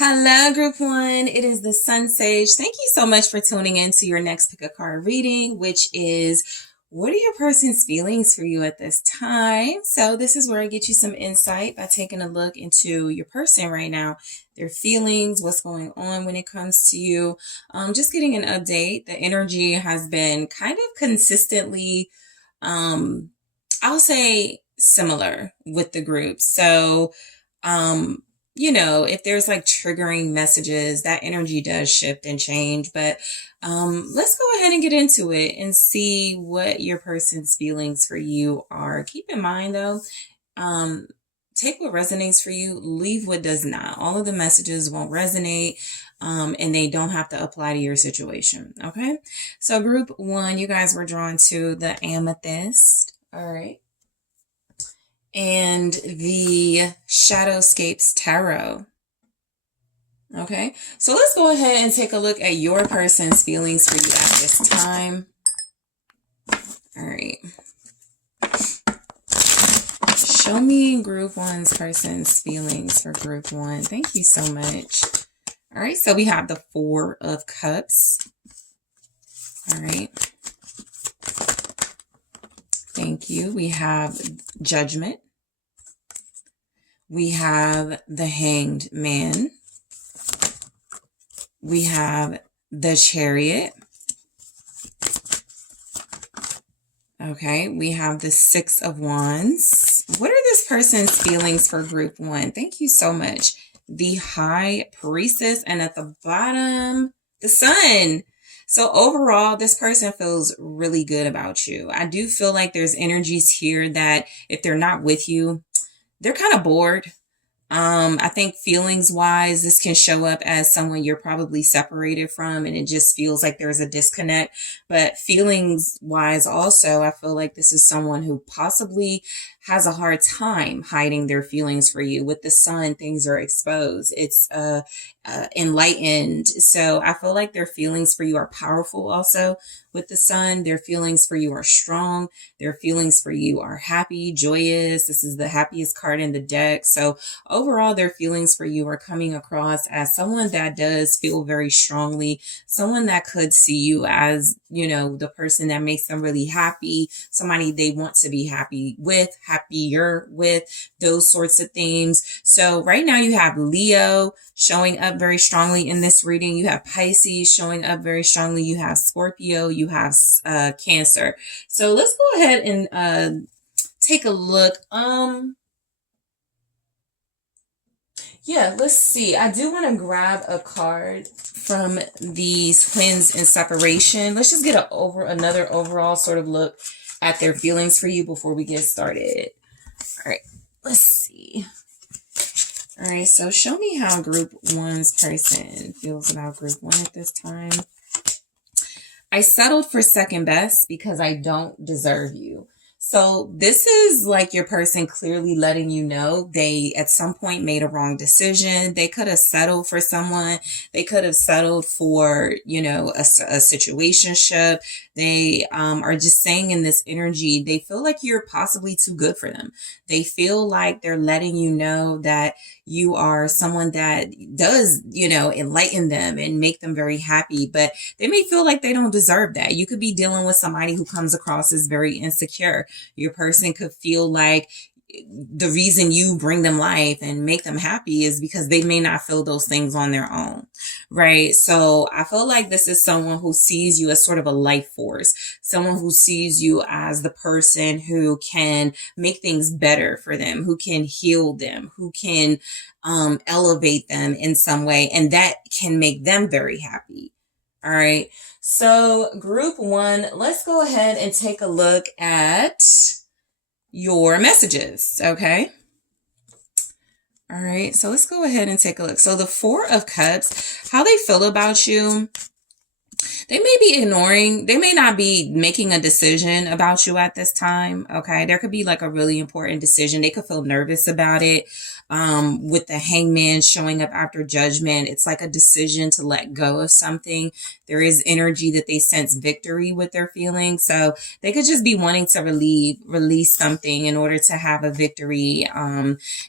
Hello, Group 1. It is the SunSage. Thank you so much for tuning in to your next pick a card reading, which is what are your person's feelings for you at this time? So this is where I get you some insight by taking a look into your person right now, their feelings, what's going on when it comes to you. Just getting an update. The energy has been kind of consistently, I'll say similar with the group. So, if there's like triggering messages, that energy does shift and change. But let's go ahead and get into it and see what your person's feelings for you are. Keep in mind, though, take what resonates for you, leave what does not. All of the messages won't resonate, and they don't have to apply to your situation. Okay. So Group 1, you guys were drawn to the Amethyst. All right. And the Shadowscapes Tarot. Okay, so let's go ahead and take a look at your person's feelings for you at this time. All right. Show me Group 1's person's feelings for Group 1. Thank you so much. All right, so we have the Four of Cups. All right. Thank you. We have Judgment. We have the Hanged Man. We have the Chariot. Okay, we have the Six of Wands. What are this person's feelings for Group 1? Thank you so much. The High Priestess, and at the bottom, the Sun. So overall, this person feels really good about you. I do feel like there's energies here that if they're not with you, they're kind of bored. I think feelings wise, this can show up as someone you're probably separated from and it just feels like there's a disconnect. But feelings wise also, I feel like this is someone who possibly has a hard time hiding their feelings for you. With the Sun, things are exposed. It's enlightened. So I feel like their feelings for you are powerful also. With the Sun, their feelings for you are strong. Their feelings for you are happy, joyous. This is the happiest card in the deck. So overall, their feelings for you are coming across as someone that does feel very strongly, someone that could see you as, the person that makes them really happy, somebody they want to be happy with, happier with, those sorts of things. So right now you have Leo showing up very strongly in this reading. You have Pisces showing up very strongly. You have Scorpio. You have Cancer. So let's go ahead and take a look. Yeah, let's see. I do want to grab a card from these twins in separation. Let's just get another overall sort of look at their feelings for you before we get started. All right, let's see. All right, so show me how Group 1's person feels about Group 1 at this time. I settled for second best because I don't deserve you. So this is like your person clearly letting you know they at some point made a wrong decision. They could have settled for someone. They could have settled for, a situationship. They are just saying in this energy, they feel like you're possibly too good for them. They feel like they're letting you know that you are someone that does, enlighten them and make them very happy, but they may feel like they don't deserve that. You could be dealing with somebody who comes across as very insecure. Your person could feel like the reason you bring them life and make them happy is because they may not feel those things on their own, right? So I feel like this is someone who sees you as sort of a life force, someone who sees you as the person who can make things better for them, who can heal them, who can elevate them in some way, and that can make them very happy. All right. So Group 1, let's go ahead and take a look at your messages. Okay. All right. So let's go ahead and take a look. So the Four of Cups, how they feel about you. They may be ignoring, they may not be making a decision about you at this time. Okay. There could be like a really important decision. They could feel nervous about it. With the Hangman showing up after Judgment, it's like a decision to let go of something. There is energy that they sense victory with their feelings. So they could just be wanting to release something in order to have a victory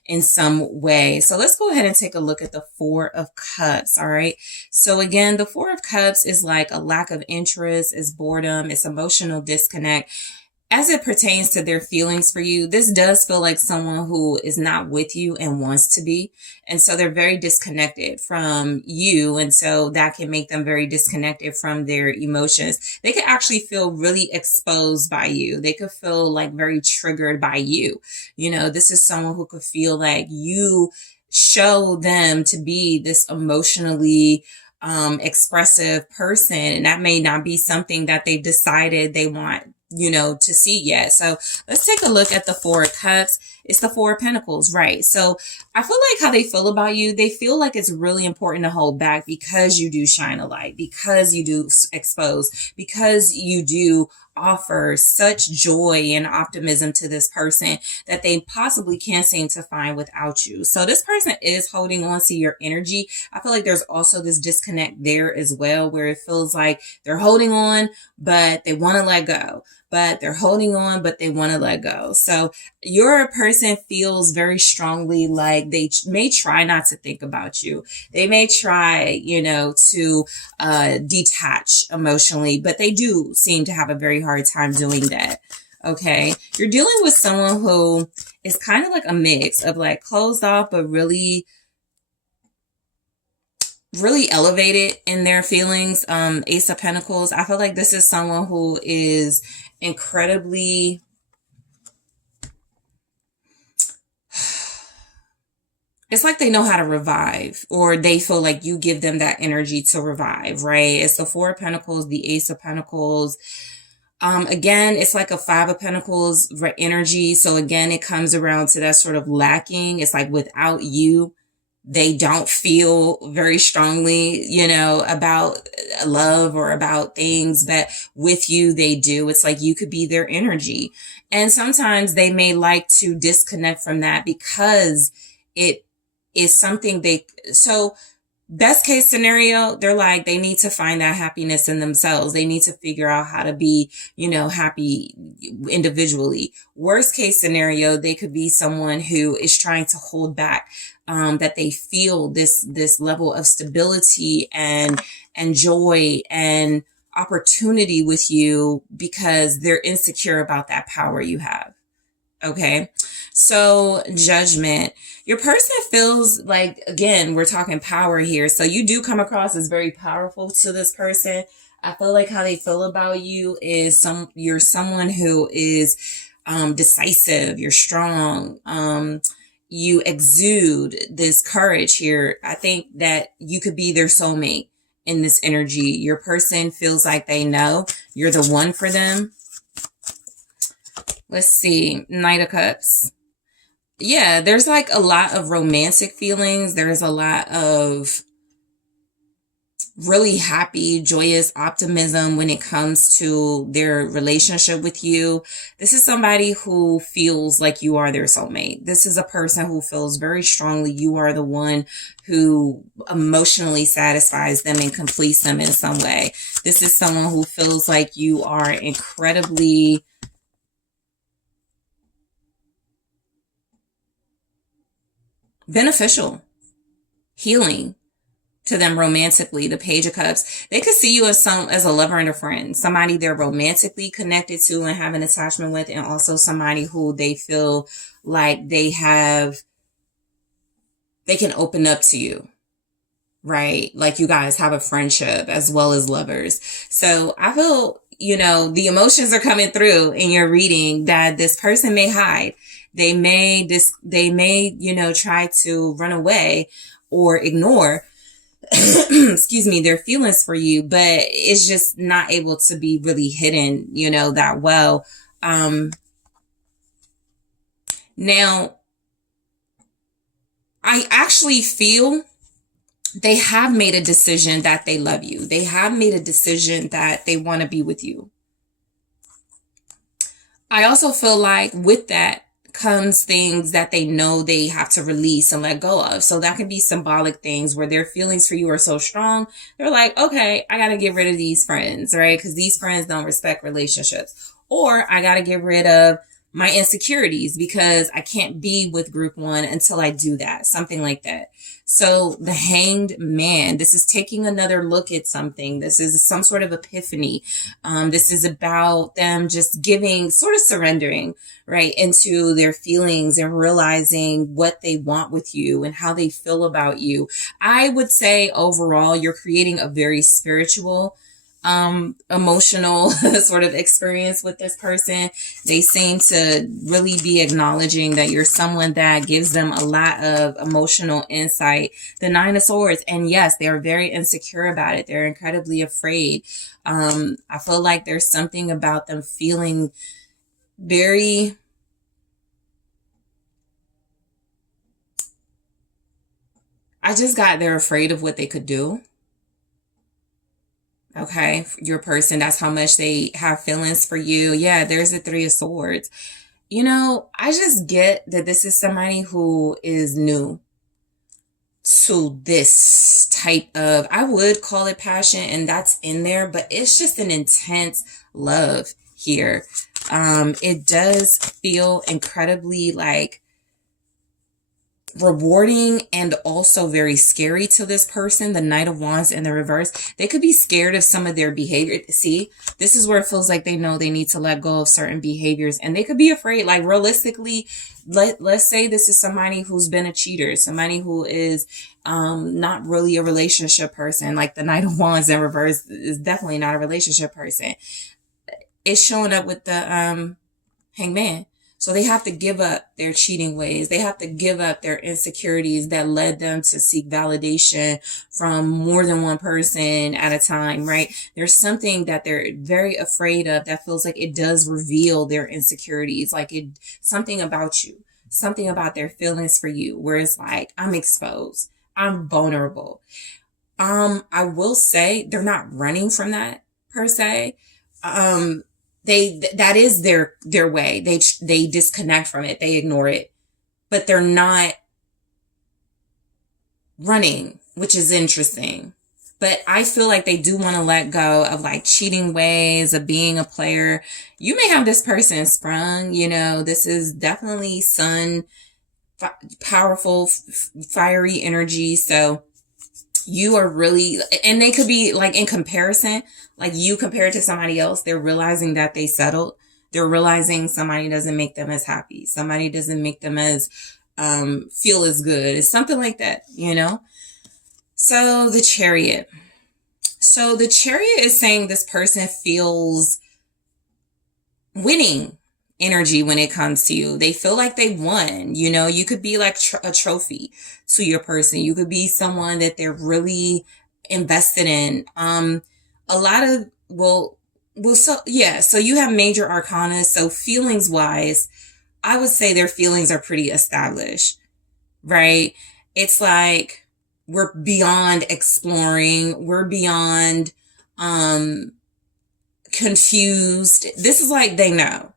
in some way. So let's go ahead and take a look at the Four of Cups. All right. So again, the Four of Cups is like a lack of interest, is boredom, it's emotional disconnect. As it pertains to their feelings for you, this does feel like someone who is not with you and wants to be. And so they're very disconnected from you. And so that can make them very disconnected from their emotions. They could actually feel really exposed by you. They could feel like very triggered by you. You know, this is someone who could feel like you show them to be this emotionally expressive person. And that may not be something that they've decided they want, you know, to see yet. So let's take a look at the Four of Cups. It's the Four of Pentacles, right? So I feel like how they feel about you, they feel like it's really important to hold back because you do shine a light, because you do expose, because you do offer such joy and optimism to this person that they possibly can't seem to find without you. So this person is holding on to your energy. I feel like there's also this disconnect there as well, where it feels like they're holding on, but they want to let go. But they're holding on, but they want to let go. So your person feels very strongly like they may try not to think about you. They may try, you know, to detach emotionally, but they do seem to have a very hard time doing that. Okay. You're dealing with someone who is kind of like a mix of like closed off, but really elevated in their feelings. Ace of Pentacles. I feel like this is someone who is incredibly it's like they know how to revive, or they feel like you give them that energy to revive, right? It's the Four of Pentacles, the Ace of Pentacles. Again, it's like a Five of Pentacles energy. So again, it comes around to that sort of lacking. It's like without you, they don't feel very strongly, you know, about love or about things, but with you, they do. It's like you could be their energy. And sometimes they may like to disconnect from that because it is something so best case scenario, they're like, they need to find that happiness in themselves. They need to figure out how to be, you know, happy individually. Worst case scenario, they could be someone who is trying to hold back, that they feel this level of stability and joy and opportunity with you because they're insecure about that power you have. Okay. So Judgment, your person feels like, again, we're talking power here. So you do come across as very powerful to this person. I feel like how they feel about you is you're someone who is, decisive. You're strong. You exude this courage here. I think that you could be their soulmate in this energy. Your person feels like they know you're the one for them. Let's see. Knight of Cups. Yeah, there's like a lot of romantic feelings. There's a lot of really happy, joyous optimism when it comes to their relationship with you. This is somebody who feels like you are their soulmate. This is a person who feels very strongly you are the one who emotionally satisfies them and completes them in some way. This is someone who feels like you are incredibly beneficial, healing to them romantically. The Page of Cups, they could see you as a lover and a friend, somebody they're romantically connected to and have an attachment with, and also somebody who they feel like they can open up to you, right? Like you guys have a friendship as well as lovers. So I feel, you know, the emotions are coming through in your reading that this person may hide. They may, you know, try to run away or ignore, excuse me, their feelings for you, but it's just not able to be really hidden, you know, that well. Now, I actually feel they have made a decision that they love you. They have made a decision that they want to be with you. I also feel like with that comes things that they know they have to release and let go of. So that can be symbolic things where their feelings for you are so strong. They're like, okay, I got to get rid of these friends, right? Because these friends don't respect relationships. Or I got to get rid of my insecurities because I can't be with group one until I do that. Something like that. So the Hanged Man, this is taking another look at something. This is some sort of epiphany. This is about them just giving, sort of surrendering, right, into their feelings and realizing what they want with you and how they feel about you. I would say overall, you're creating a very spiritual, emotional sort of experience with this person. They seem to really be acknowledging that you're someone that gives them a lot of emotional insight. The Nine of Swords, and yes, they're very insecure about it. They're incredibly afraid. I feel like there's something about them feeling very, I just got, they're afraid of what they could do. Okay, your person, that's how much they have feelings for you. Yeah, there's the Three of Swords. You know, I just get that this is somebody who is new to this type of, I would call it passion, and that's in there, but it's just an intense love here. It does feel incredibly like rewarding and also very scary to this person. The Knight of Wands in the reverse, they could be scared of some of their behavior. See, this is where it feels like they know they need to let go of certain behaviors, and they could be afraid. Like realistically, let's say this is somebody who's been a cheater, somebody who is not really a relationship person. Like the Knight of Wands in reverse is definitely not a relationship person. It's showing up with the Hangman. So they have to give up their cheating ways. They have to give up their insecurities that led them to seek validation from more than one person at a time, right? There's something that they're very afraid of that feels like it does reveal their insecurities, like something about you, something about their feelings for you, where it's like, I'm exposed, I'm vulnerable. I will say they're not running from that per se. That is their way. They disconnect from it. They ignore it, but they're not running, which is interesting. But I feel like they do want to let go of like cheating ways of being a player. You may have this person sprung, you know, this is definitely sun, powerful, fiery energy. So you are really, and they could be like in comparison, like you compare it to somebody else, they're realizing that they settled. They're realizing somebody doesn't make them as happy. Somebody doesn't make them as, feel as good. It's something like that, you know? So the Chariot. So the Chariot is saying this person feels winning energy when it comes to you. They feel like they won. You know, you could be like a trophy to your person. You could be someone that they're really invested in. A lot of, so you have major arcana. So feelings wise, I would say their feelings are pretty established, right? It's like we're beyond exploring. We're beyond, confused. This is like, they know,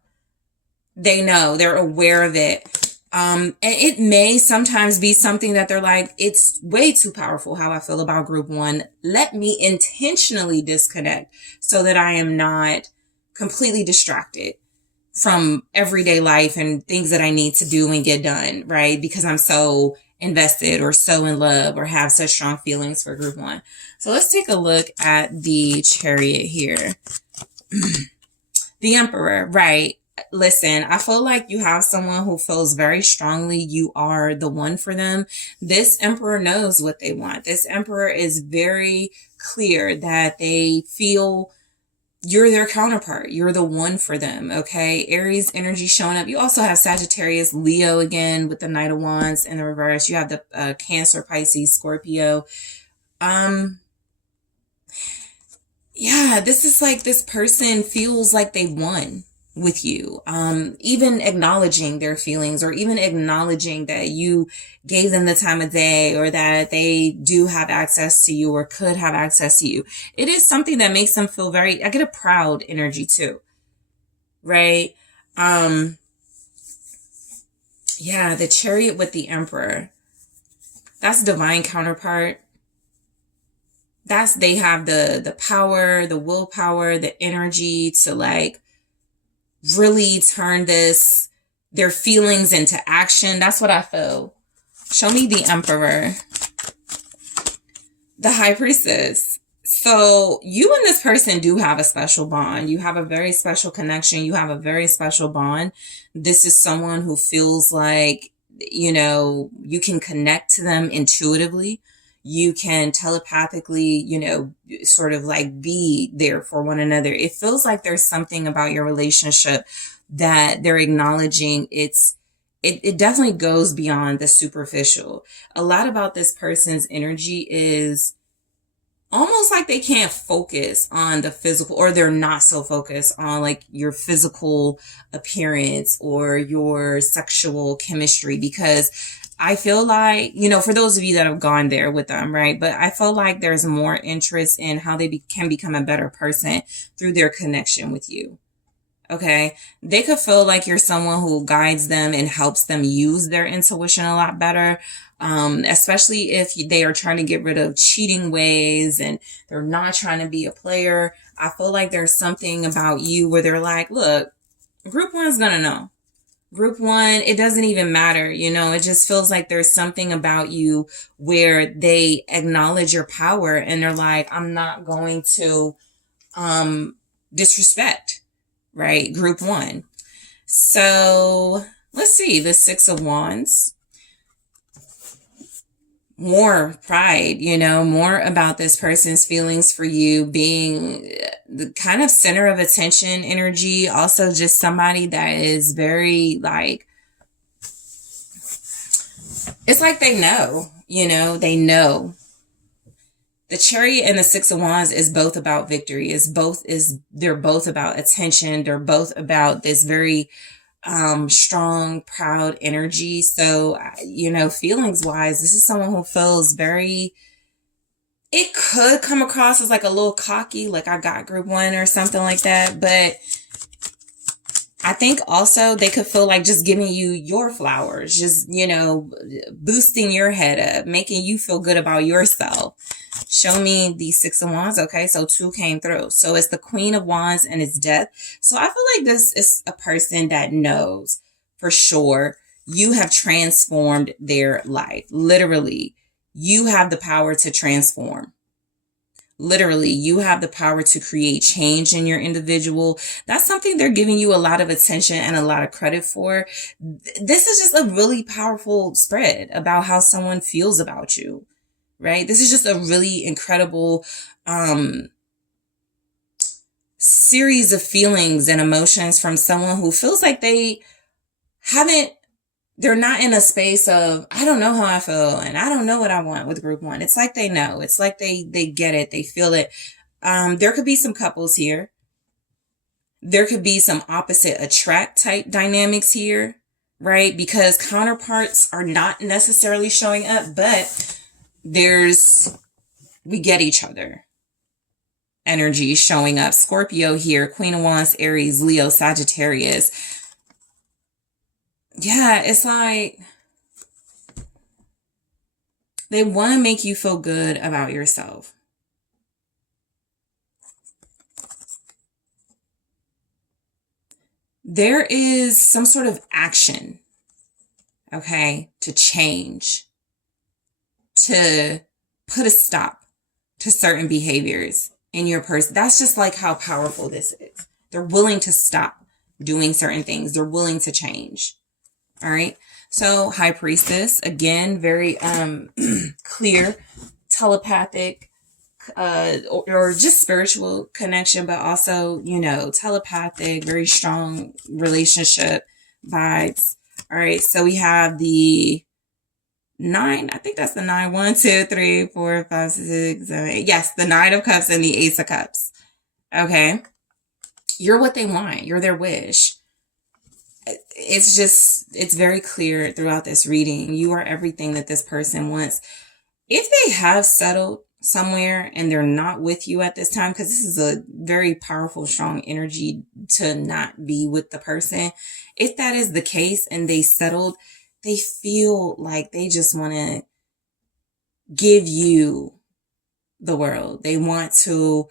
they're aware of it. And it may sometimes be something that they're like, it's way too powerful how I feel about group one. Let me intentionally disconnect so that I am not completely distracted from everyday life and things that I need to do and get done, right? Because I'm so invested or so in love or have such strong feelings for group one. So let's take a look at the Chariot here. The Emperor, right? Listen, I feel like you have someone who feels very strongly you are the one for them. This Emperor knows what they want. This Emperor is very clear that they feel you're their counterpart. You're the one for them, okay? Aries energy showing up. You also have Sagittarius, Leo again with the Knight of Wands in the reverse. You have the Cancer, Pisces, Scorpio. Yeah, this is like this person feels like they won with you. Even acknowledging their feelings or even acknowledging that you gave them the time of day or that they do have access to you or could have access to you. It is something that makes them feel very, I get a proud energy too, right? Yeah, the Chariot with the Emperor. That's divine counterpart. They have the power, the willpower, the energy to like really turn their feelings into action. That's what I feel. Show me the Emperor. The High Priestess. So you and this person do have a special bond. You have a very special connection. You have a very special bond. This is someone who feels like, you can connect to them intuitively. You can telepathically, sort of like be there for one another. It feels like there's something about your relationship that they're acknowledging. It definitely goes beyond the superficial. A lot about this person's energy is almost like they can't focus on the physical, or they're not so focused on like your physical appearance or your sexual chemistry, because I feel like, for those of you that have gone there with them, right? But I feel like there's more interest in how they can become a better person through their connection with you. Okay. They could feel like you're someone who guides them and helps them use their intuition a lot better. Especially if they are trying to get rid of cheating ways and they're not trying to be a player. I feel like there's something about you where they're like, look, group one's gonna know. Group one, it doesn't even matter. It just feels like there's something about you where they acknowledge your power and they're like, I'm not going to, disrespect, right? Group one. So let's see, the Six of Wands. More pride, more about this person's feelings for you being the kind of center of attention energy. Also just somebody that is very like, it's like they know, they know. The Chariot and the Six of Wands is both about victory. They're both about attention. They're both about this very strong, proud energy. So, feelings wise, this is someone who feels it could come across as like a little cocky, like I got group one or something like that. But I think also they could feel like just giving you your flowers, just, boosting your head up, making you feel good about yourself. Show me the Six of Wands. Okay, so two came through. So it's the Queen of Wands and it's Death. So I feel like this is a person that knows for sure you have transformed their life. Literally, you have the power to transform. Literally, you have the power to create change in your individual. That's something they're giving you a lot of attention and a lot of credit for. This is just a really powerful spread about how someone feels about you. Right? This is just a really incredible series of feelings and emotions from someone who feels like they're not in a space of, I don't know how I feel and I don't know what I want with group one. It's like they know. It's like they get it. They feel it. There could be some couples here. There could be some opposite attract type dynamics here, right? Because counterparts are not necessarily showing up, but we get each other energy showing up. Scorpio here, Queen of Wands, Aries, Leo, Sagittarius. Yeah, it's like they want to make you feel good about yourself. There is some sort of action, okay, to change, to put a stop to certain behaviors in your person. That's just like how powerful this is. They're willing to stop doing certain things. They're willing to change. All right. So High Priestess, again, very clear, telepathic, or just spiritual connection, but also, telepathic, very strong relationship vibes. All right. So we have the 9, I think that's the 9. 1, 2, 3, 4, 5, 6, 7, 8. Yes, the 9 of Cups and the Ace of Cups. Okay. You're what they want. You're their wish. It's very clear throughout this reading. You are everything that this person wants. If they have settled somewhere and they're not with you at this time, because this is a very powerful, strong energy to not be with the person. If that is the case and they settled, they feel like they just want to give you the world. They want to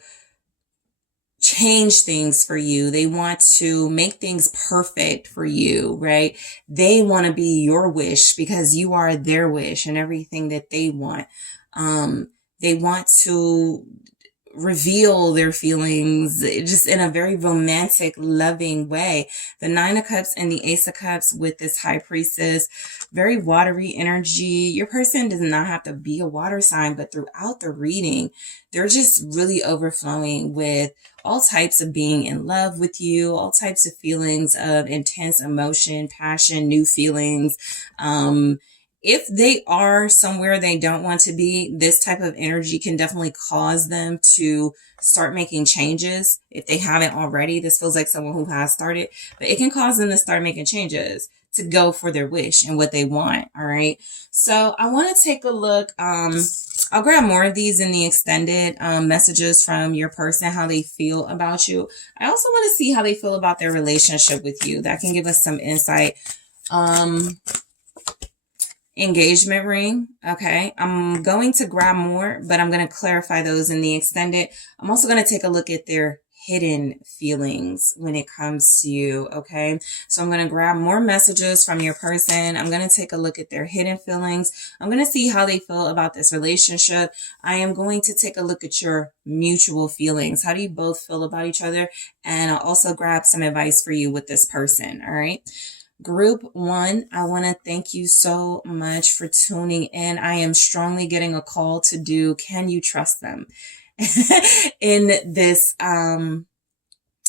change things for you. They want to make things perfect for you, right? They want to be your wish because you are their wish and everything that they want. They want to reveal their feelings just in a very romantic, loving way. The Nine of Cups and the Ace of Cups with this High Priestess, very watery energy. Your person does not have to be a water sign, but throughout the reading, they're just really overflowing with all types of being in love with you, all types of feelings of intense emotion, passion, new feelings. If they are somewhere they don't want to be, this type of energy can definitely cause them to start making changes. If they haven't already, this feels like someone who has started, but it can cause them to start making changes to go for their wish and what they want. All right. So I want to take a look. I'll grab more of these in the extended messages from your person, how they feel about you. I also want to see how they feel about their relationship with you. That can give us some insight. Engagement ring. Okay. I'm going to grab more, but I'm going to clarify those in the extended. I'm also going to take a look at their hidden feelings when it comes to you. Okay. So I'm going to grab more messages from your person. I'm going to take a look at their hidden feelings. I'm going to see how they feel about this relationship. I am going to take a look at your mutual feelings. How do you both feel about each other? And I'll also grab some advice for you with this person. All right. Group 1, I want to thank you so much for tuning in. I am strongly getting a call to do, can you trust them? in this,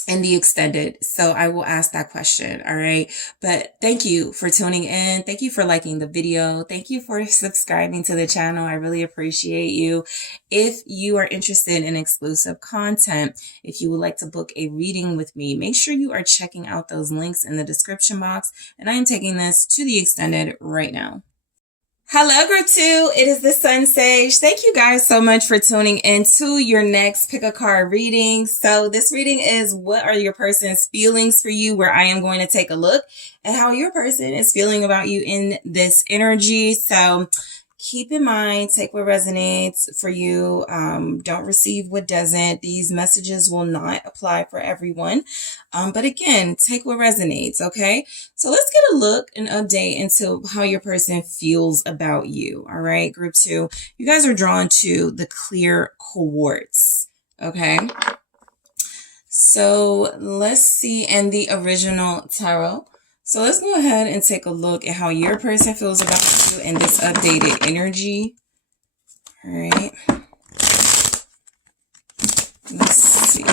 in the extended. So I will ask that question. All right. But thank you for tuning in. Thank you for liking the video. Thank you for subscribing to the channel. I really appreciate you. If you are interested in exclusive content, if you would like to book a reading with me, make sure you are checking out those links in the description box. And I am taking this to the extended right now. Hello, Group 2. It is the SunSage. Thank you guys so much for tuning in to your next pick a card reading. So this reading is what are your person's feelings for you, where I am going to take a look at how your person is feeling about you in this energy. So keep in mind, take what resonates for you. Don't receive what doesn't. These messages will not apply for everyone. But again, take what resonates, okay? So let's get a look, an update into how your person feels about you, all right? Group 2, you guys are drawn to the clear quartz, okay? So let's see, and the original tarot. So let's go ahead and take a look at how your person feels about you and this updated energy. All right. Let's see.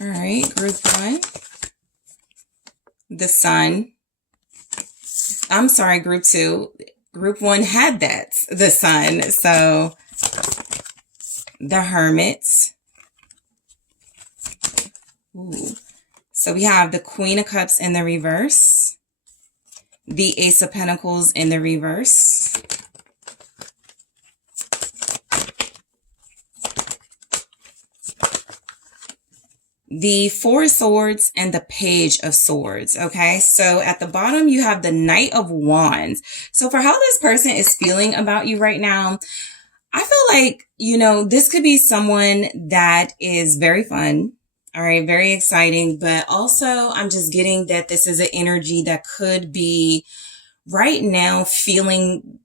All right, Group 1. The Sun. I'm sorry, Group 2. Group 1 had that, the Sun. So the Hermit. Ooh. So we have the Queen of Cups in the reverse. The Ace of Pentacles in the reverse. The Four of Swords and the Page of Swords. Okay, so at the bottom you have the Knight of Wands. So for how this person is feeling about you right now, I feel like, you know, this could be someone that is very fun. All right, very exciting. But also I'm just getting that this is an energy that could be right now feeling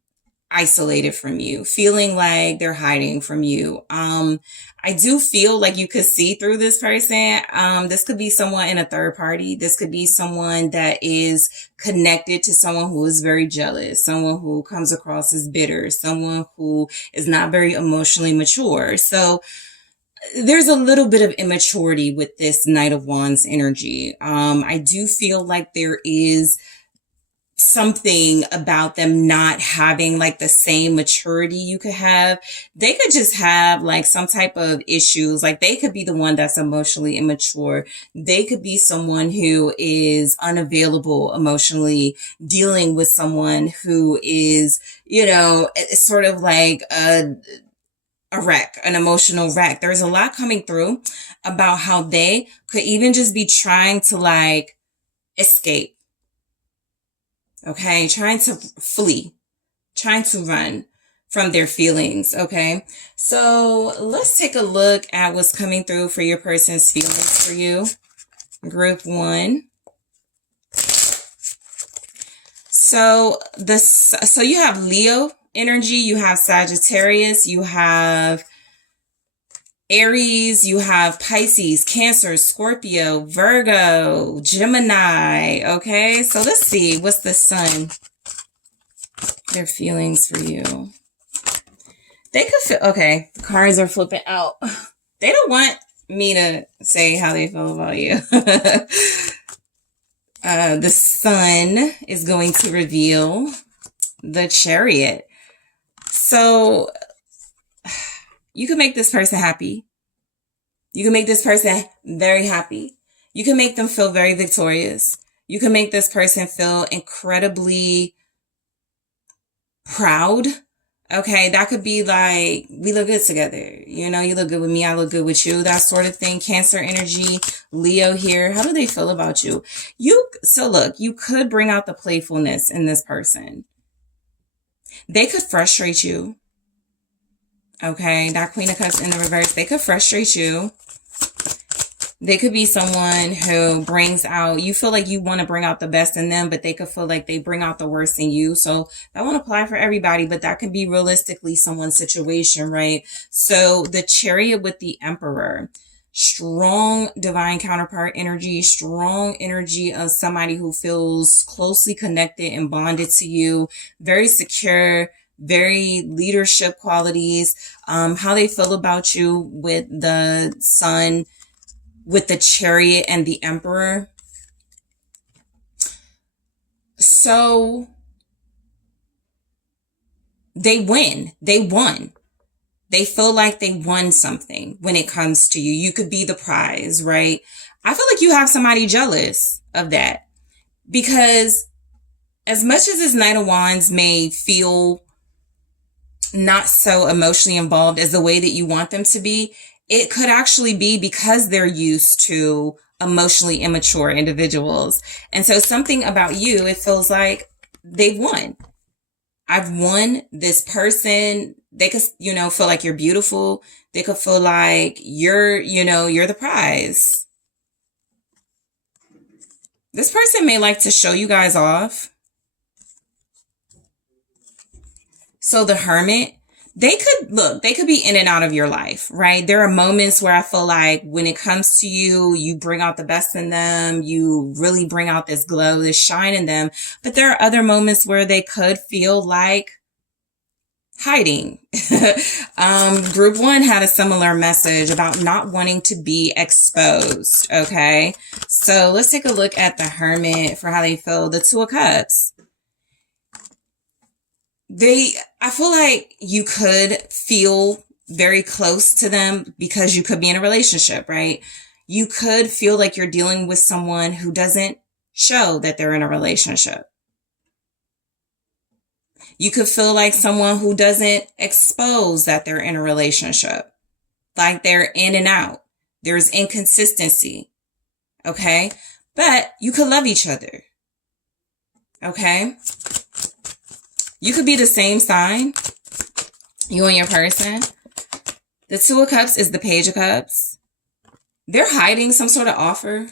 isolated from you, feeling like they're hiding from you. I do feel like you could see through this person. This could be someone in a third party. This could be someone that is connected to someone who is very jealous, someone who comes across as bitter, someone who is not very emotionally mature. So there's a little bit of immaturity with this Knight of Wands energy. I do feel like there is something about them not having like the same maturity you could have. They could just have like some type of issues. Like they could be the one that's emotionally immature. They could be someone who is unavailable emotionally, dealing with someone who is, you know, sort of like a wreck, an emotional wreck. There's a lot coming through about how they could even just be trying to like escape. Okay. Trying to flee, trying to run from their feelings. Okay. So let's take a look at what's coming through for your person's feelings for you. Group 1. So you have Leo energy, you have Sagittarius, you have Aries, you have Pisces, Cancer, Scorpio, Virgo, Gemini. Okay, so let's see. What's the sun? Their feelings for you. They could feel, okay, the cards are flipping out. They don't want me to say how they feel about you. The sun is going to reveal the Chariot. So you can make this person happy. You can make this person very happy. You can make them feel very victorious. You can make this person feel incredibly proud. Okay, that could be like, we look good together. You know, you look good with me, I look good with you. That sort of thing. Cancer energy, Leo here. How do they feel about you? So look, you could bring out the playfulness in this person. They could frustrate you. Okay, that Queen of Cups in the reverse, they could frustrate you. They could be someone who brings out, you feel like you want to bring out the best in them, but they could feel like they bring out the worst in you. So that won't apply for everybody, but that could be realistically someone's situation, right? So the Chariot with the Emperor, strong divine counterpart energy, strong energy of somebody who feels closely connected and bonded to you, very secure, very leadership qualities. How they feel about you with the Sun, with the Chariot and the Emperor. So they win. They won. They feel like they won something when it comes to you. You could be the prize, right? I feel like you have somebody jealous of that, because as much as this Knight of Wands may feel not so emotionally involved as the way that you want them to be, it could actually be because they're used to emotionally immature individuals. And so something about you, it feels like they've won. I've won this person. They could, feel like you're beautiful. They could feel like you're the prize. This person may like to show you guys off. So the Hermit, they could be in and out of your life, right? There are moments where I feel like when it comes to you, you bring out the best in them. You really bring out this glow, this shine in them. But there are other moments where they could feel like hiding. Group 1 had a similar message about not wanting to be exposed. Okay. So let's take a look at the Hermit for how they feel. The Two of Cups. I feel like you could feel very close to them because you could be in a relationship, right? You could feel like you're dealing with someone who doesn't show that they're in a relationship. You could feel like someone who doesn't expose that they're in a relationship, like they're in and out. There's inconsistency. Okay. But you could love each other. Okay. You could be the same sign, you and your person. The Two of Cups is the Page of Cups. They're hiding some sort of offer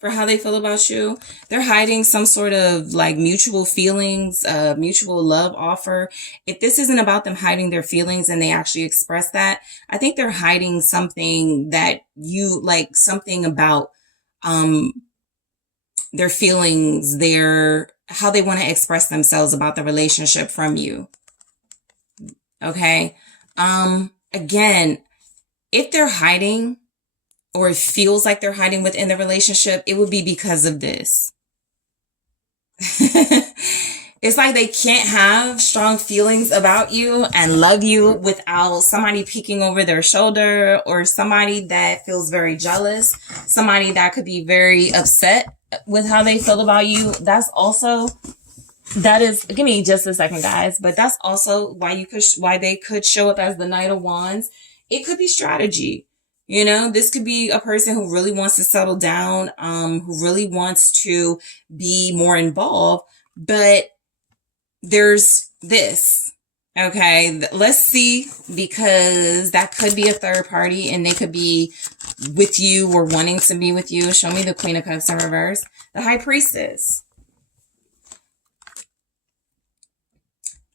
for how they feel about you. They're hiding some sort of like mutual feelings, mutual love offer. If this isn't about them hiding their feelings and they actually express that, I think they're hiding something that you like, something about their feelings, how they want to express themselves about the relationship from you. Okay. Again, if they're hiding or it feels like they're hiding within the relationship, it would be because of this. It's like they can't have strong feelings about you and love you without somebody peeking over their shoulder, or somebody that feels very jealous, somebody that could be very upset with how they feel about you. That's also That is, give me just a second, guys. But that's also why they could show up as the Knight of Wands. It could be strategy. You know, this could be a person who really wants to settle down, who really wants to be more involved. But there's this. Okay, let's see, because that could be a third party and they could be with you or wanting to be with you. Show me the Queen of Cups in reverse. The High Priestess.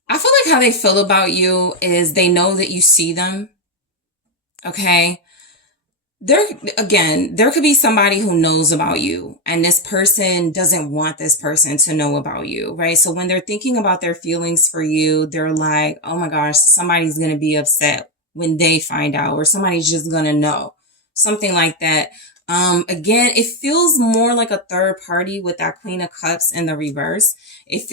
I feel like how they feel about you is they know that you see them. Okay. There could be somebody who knows about you and this person doesn't want this person to know about you, right? So when they're thinking about their feelings for you, they're like, oh my gosh, somebody's going to be upset when they find out, or somebody's just going to know, something like that. Again, it feels more like a third party with that Queen of Cups in the reverse. It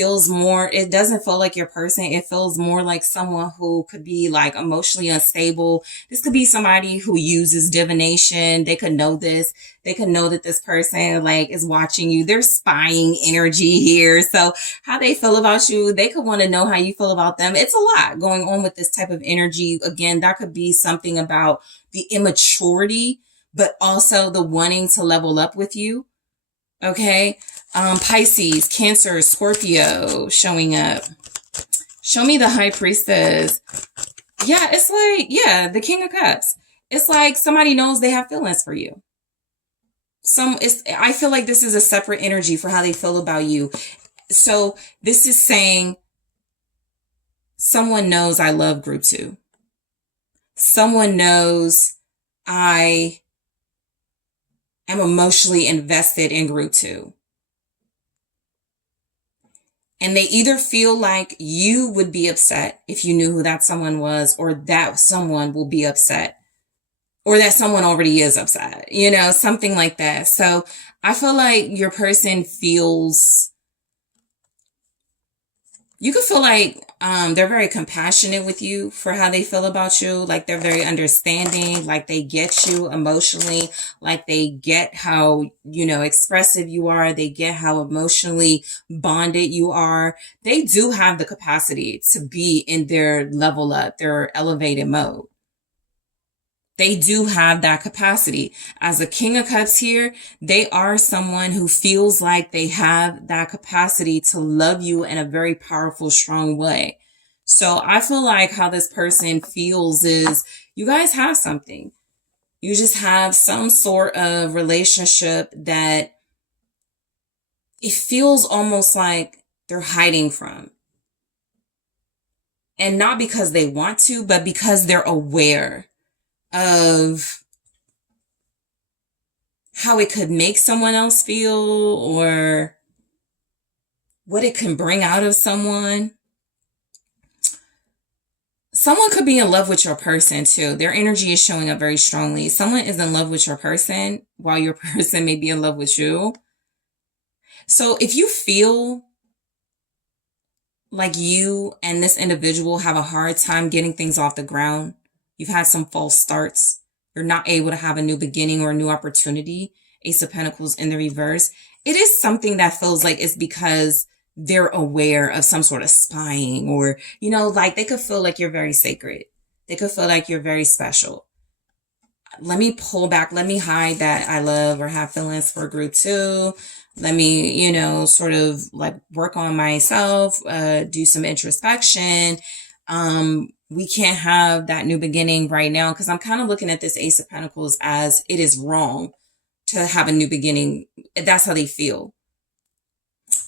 doesn't feel like your person. It feels more like someone who could be like emotionally unstable. This could be somebody who uses divination. They could know this. They could know that this person like is watching you. They're spying energy here. So how they feel about you, they could want to know how you feel about them. It's a lot going on with this type of energy. Again, that could be something about the immaturity, but also the wanting to level up with you. Okay. Pisces, Cancer, Scorpio showing up. Show me the High Priestess. Yeah, it's like, yeah, the King of Cups. It's like somebody knows they have feelings for you. I feel like this is a separate energy for how they feel about you. So this is saying someone knows I love group 2. Someone knows I am emotionally invested in group 2. And they either feel like you would be upset if you knew who that someone was, or that someone will be upset, or that someone already is upset, you know, something like that. So I feel like your person feels, you could feel like they're very compassionate with you for how they feel about you. Like they're very understanding, like they get you emotionally, like they get how, you know, expressive you are. They get how emotionally bonded you are. They do have the capacity to be in their level up, their elevated mode. They do have that capacity. As a King of Cups here, they are someone who feels like they have that capacity to love you in a very powerful, strong way. So I feel like how this person feels is you guys have something. You just have some sort of relationship that it feels almost like they're hiding from. And not because they want to, but because they're aware of how it could make someone else feel, or what it can bring out of someone. Someone could be in love with your person too. Their energy is showing up very strongly. Someone is in love with your person while your person may be in love with you. So if you feel like you and this individual have a hard time getting things off the ground, you've had some false starts, you're not able to have a new beginning or a new opportunity, Ace of Pentacles in the reverse, it is something that feels like it's because they're aware of some sort of spying, or, you know, like they could feel like you're very sacred. They could feel like you're very special. Let me pull back. Let me hide that I love or have feelings for group 2. Let me, you know, sort of like work on myself, do some introspection. We can't have that new beginning right now, because I'm kind of looking at this Ace of Pentacles as it is wrong to have a new beginning. That's how they feel.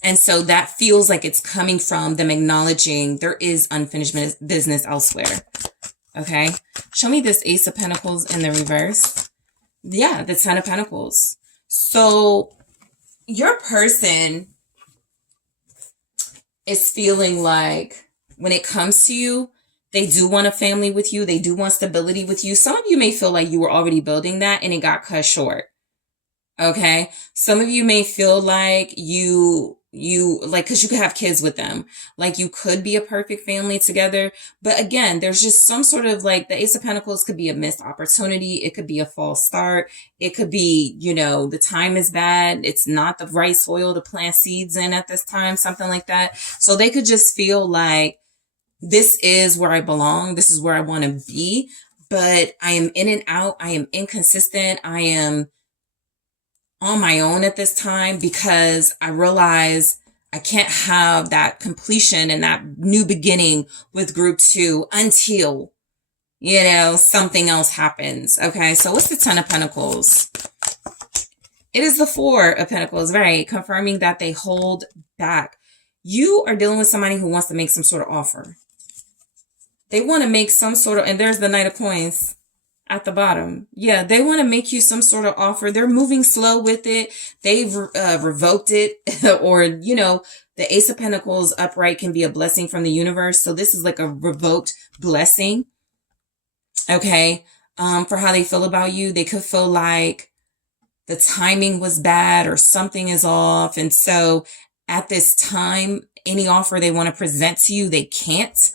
And so that feels like it's coming from them acknowledging there is unfinished business elsewhere. Okay. Show me this Ace of Pentacles in the reverse. Yeah, the Ten of Pentacles. So your person is feeling like when it comes to you, they do want a family with you. They do want stability with you. Some of you may feel like you were already building that and it got cut short. Okay. Some of you may feel like you you like, because you could have kids with them. Like, you could be a perfect family together. But again, there's just some sort of like, the Ace of Pentacles could be a missed opportunity. It could be a false start. It could be, you know, the time is bad. It's not the right soil to plant seeds in at this time, something like that. So they could just feel like, this is where I belong. This is where I want to be. But I am in and out. I am inconsistent. I am on my own at this time because I realize I can't have that completion and that new beginning with group 2 until, you know, something else happens. Okay, so what's the Ten of Pentacles? It is the Four of Pentacles, right? Confirming that they hold back. You are dealing with somebody who wants to make some sort of offer. They want to make some sort of, and there's the Knight of Coins at the bottom. Yeah, they want to make you some sort of offer. They're moving slow with it. They've revoked it or, you know, the Ace of Pentacles upright can be a blessing from the universe. So this is like a revoked blessing. Okay. For how they feel about you. They could feel like the timing was bad or something is off. And so at this time, any offer they want to present to you, they can't,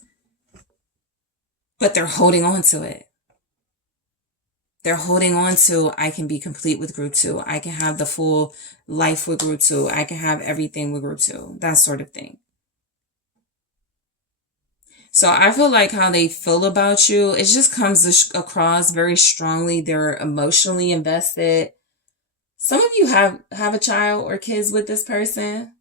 but they're holding on to it. They're holding on to, I can be complete with group 2. I can have the full life with group 2. I can have everything with group 2. That sort of thing. So I feel like how they feel about you, it just comes across very strongly. They're emotionally invested. Some of you have a child or kids with this person.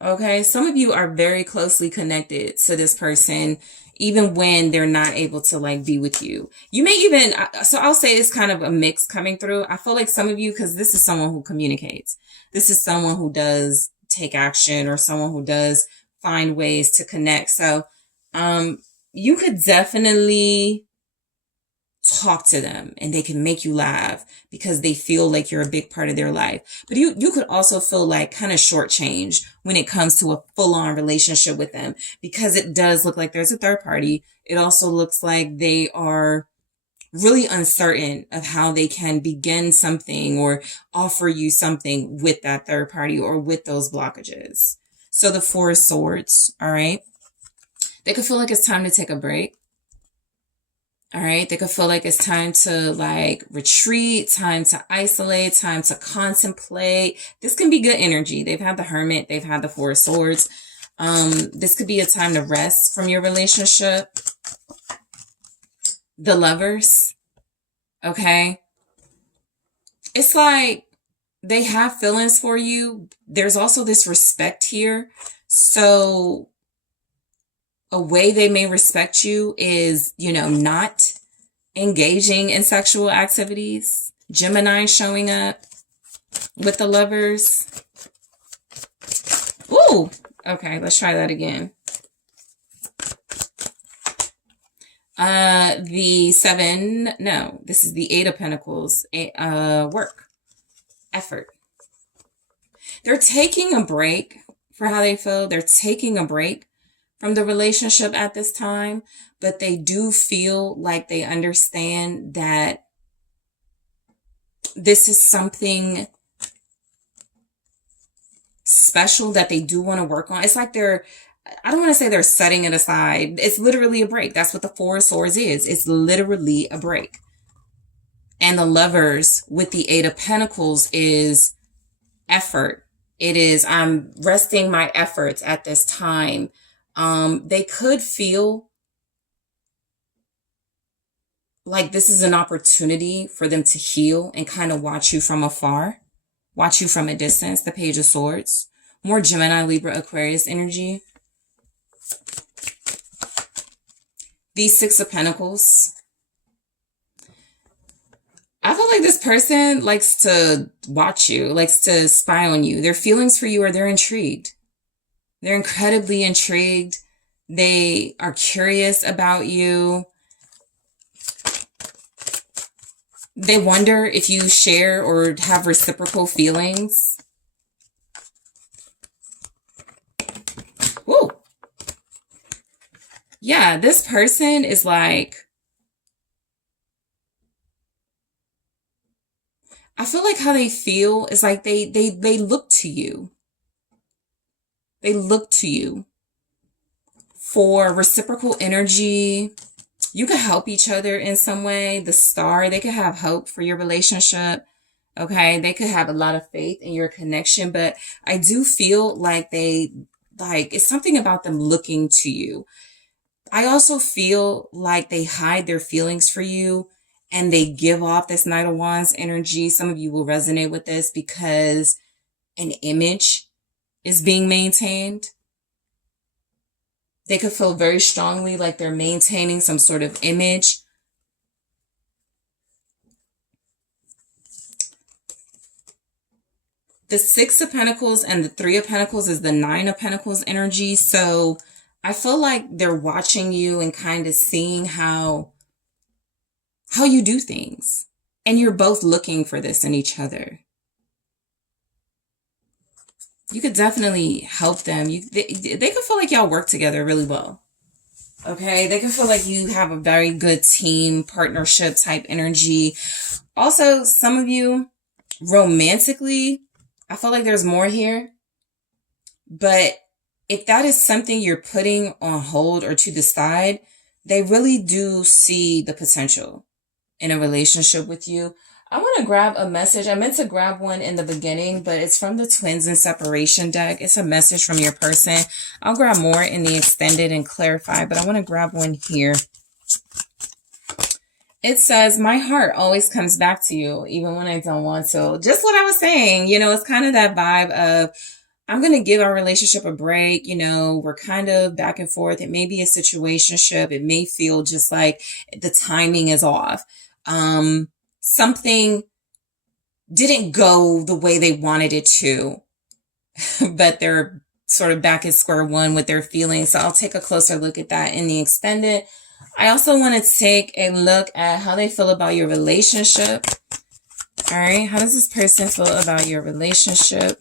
Okay, some of you are very closely connected to this person, even when they're not able to like be with you. You may even, so I'll say it's kind of a mix coming through. I feel like some of you, because this is someone who communicates. This is someone who does take action or someone who does find ways to connect. So you could definitely talk to them and they can make you laugh because they feel like you're a big part of their life. But you could also feel like kind of shortchanged when it comes to a full-on relationship with them, because it does look like there's a third party. It also looks like they are really uncertain of how they can begin something or offer you something with that third party or with those blockages. So the Four of Swords, all right? They could feel like it's time to take a break. All right. They could feel like it's time to like retreat, time to isolate, time to contemplate. This can be good energy. They've had the Hermit. They've had the Four of Swords. This could be a time to rest from your relationship. The Lovers. Okay. It's like they have feelings for you. There's also this respect here. So a way they may respect you is, you know, not engaging in sexual activities. Gemini showing up with the Lovers. Ooh, okay, let's try that again. This is the Eight of Pentacles. Work, effort. They're taking a break for how they feel. They're taking a break from the relationship at this time, but they do feel like they understand that this is something special that they do want to work on. It's like I don't want to say they're setting it aside. It's literally a break. That's what the Four of Swords is. It's literally a break. And the Lovers with the Eight of Pentacles is effort. It is, I'm resting my efforts at this time. They could feel like this is an opportunity for them to heal and kind of watch you from afar, watch you from a distance. The Page of Swords, more Gemini, Libra, Aquarius energy. The Six of Pentacles. I feel like this person likes to watch you, likes to spy on you. Their feelings for you are they're intrigued. They're incredibly intrigued. They are curious about you. They wonder if you share or have reciprocal feelings. Woo. Yeah, this person is like, I feel like how they feel. It's like they look to you. They look to you for reciprocal energy. You could help each other in some way. The star, they could have hope for your relationship. Okay. They could have a lot of faith in your connection, but I do feel like it's something about them looking to you. I also feel like they hide their feelings for you and they give off this Knight of Wands energy. Some of you will resonate with this because an image is being maintained. They could feel very strongly like they're maintaining some sort of image. The Six of Pentacles and the Three of Pentacles is the Nine of Pentacles energy. So I feel like they're watching you and kind of seeing how you do things. And you're both looking for this in each other. You could definitely help them. They could feel like y'all work together really well. Okay, they could feel like you have a very good team, partnership type energy. Also, some of you, romantically, I feel like there's more here. But if that is something you're putting on hold or to the side, they really do see the potential in a relationship with you. I want to grab a message. I meant to grab one in the beginning, but it's from the Twins in Separation deck. It's a message from your person. I'll grab more in the extended and clarify, but I want to grab one here. It says, my heart always comes back to you, even when I don't want to. Just what I was saying, it's kind of that vibe of, I'm going to give our relationship a break. We're kind of back and forth. It may be a situationship. It may feel just like the timing is off. Something didn't go the way they wanted it to, but they're sort of back at square one with their feelings. So I'll take a closer look at that in the extended. I also want to take a look at how they feel about your relationship. All right. How does this person feel about your relationship?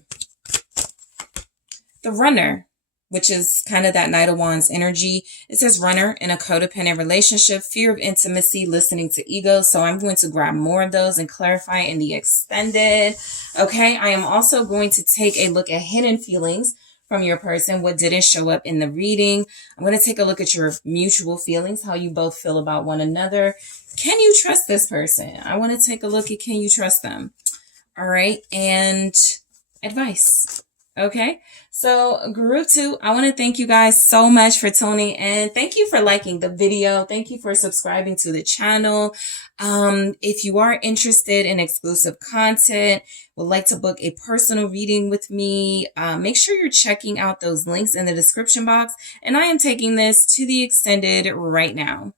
The Runner, which is kind of that Knight of Wands energy. It says runner in a codependent relationship, fear of intimacy, listening to ego. So I'm going to grab more of those and clarify in the extended. Okay. I am also going to take a look at hidden feelings from your person, what didn't show up in the reading. I'm going to take a look at your mutual feelings, how you both feel about one another. Can you trust this person? I want to take a look at, can you trust them? All right. And advice. Okay, so group 2, I want to thank you guys so much for tuning in. Thank you for liking the video. Thank you for subscribing to the channel. If you are interested in exclusive content, would like to book a personal reading with me, make sure you're checking out those links in the description box. And I am taking this to the extended right now.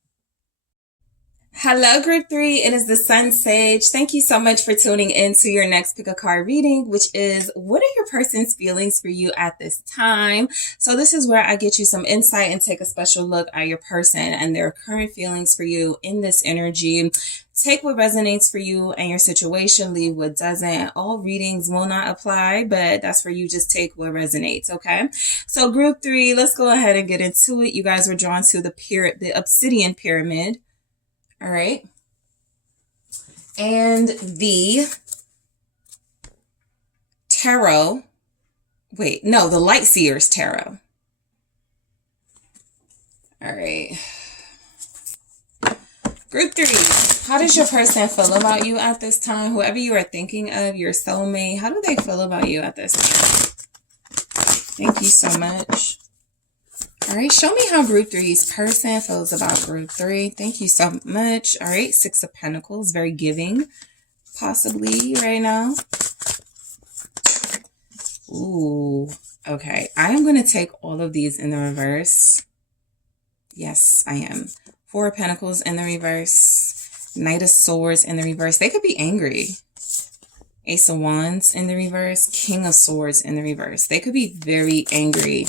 Hello, group 3. It is the SunSage. Thank you so much for tuning in to your next pick a card reading, which is what are your person's feelings for you at this time? So this is where I get you some insight and take a special look at your person and their current feelings for you in this energy. Take what resonates for you and your situation, leave what doesn't. All readings will not apply, but that's where you just take what resonates, okay? So group 3, let's go ahead and get into it. You guys were drawn to the Obsidian Pyramid. All right. And the Tarot. The Light Seers Tarot. All right. Group 3. How does your person feel about you at this time? Whoever you are thinking of, your soulmate, how do they feel about you at this time? Thank you so much. All right, show me how group 3's person feels about group 3. Thank you so much. All right, Six of Pentacles, very giving, possibly right now. Ooh, okay. I am going to take all of these in the reverse. Yes, I am. Four of Pentacles in the reverse. Knight of Swords in the reverse. They could be angry. Ace of Wands in the reverse. King of Swords in the reverse. They could be very angry.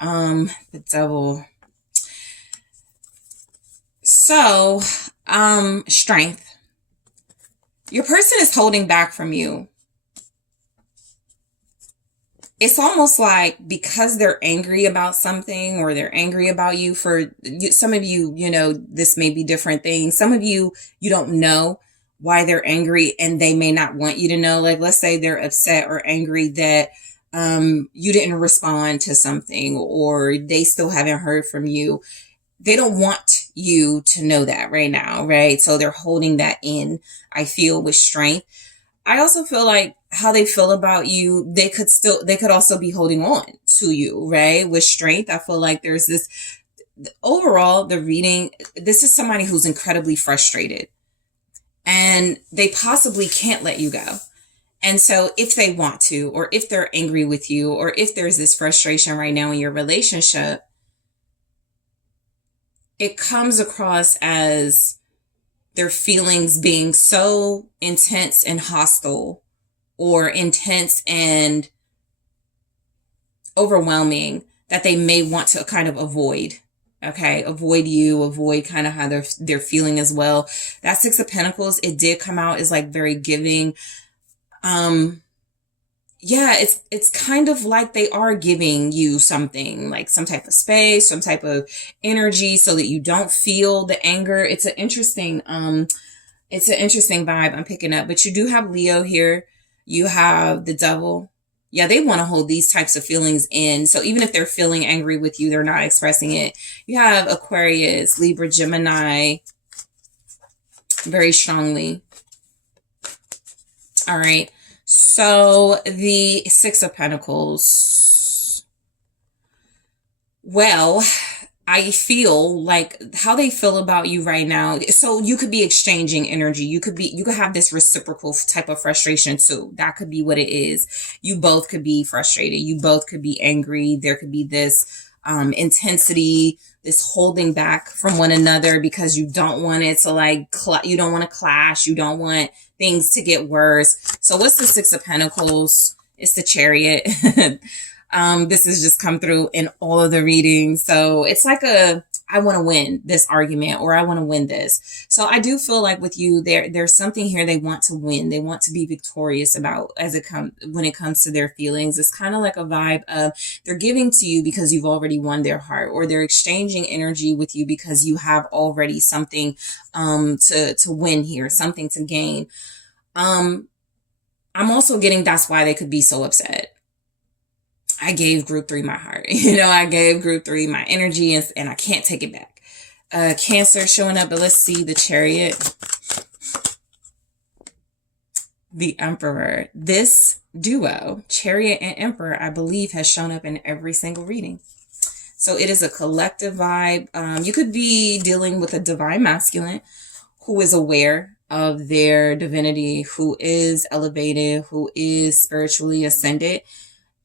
The Devil. So, strength. Your person is holding back from you. It's almost like because they're angry about something or they're angry about you for some of you, this may be different things. Some of you, you don't know why they're angry, and they may not want you to know. Like, let's say they're upset or angry that you didn't respond to something, or they still haven't heard from you. They don't want you to know that right now, right? So they're holding that in, I feel, with strength. I also feel like how they feel about you, they could also be holding on to you, right? With strength. I feel like there's this, overall, the reading, this is somebody who's incredibly frustrated, and they possibly can't let you go. And so if they want to, or if they're angry with you, or if there's this frustration right now in your relationship, it comes across as their feelings being so intense and hostile, or intense and overwhelming, that they may want to kind of avoid. Okay, avoid you, avoid kind of how they're feeling as well. That Six of Pentacles, it did come out as like very giving. Yeah, it's kind of like they are giving you something, like some type of space, some type of energy, so that you don't feel the anger. It's an interesting vibe I'm picking up. But you do have Leo here. You have the Devil. Yeah, they want to hold these types of feelings in. So even if they're feeling angry with you, they're not expressing it. You have Aquarius, Libra, Gemini, very strongly. All right. So the Six of Pentacles. Well, I feel like how they feel about you right now. So you could be exchanging energy. You could have this reciprocal type of frustration too. That could be what it is. You both could be frustrated. You both could be angry. There could be this intensity, this holding back from one another because you don't want it to you don't want to clash. You don't want things to get worse. So what's the Six of Pentacles? It's the Chariot. This has just come through in all of the readings. So it's like I want to win this argument, or I want to win this. So I do feel like with you, there's something here they want to win. They want to be victorious about when it comes to their feelings. It's kind of like a vibe of they're giving to you because you've already won their heart, or they're exchanging energy with you because you have already something to win here, something to gain. I'm also getting that's why they could be so upset. I gave group 3 my heart. I gave group 3 my energy, and I can't take it back. Cancer showing up, but let's see the Chariot. The Emperor. This duo, Chariot and Emperor, I believe has shown up in every single reading. So it is a collective vibe. You could be dealing with a divine masculine who is aware of their divinity, who is elevated, who is spiritually ascended,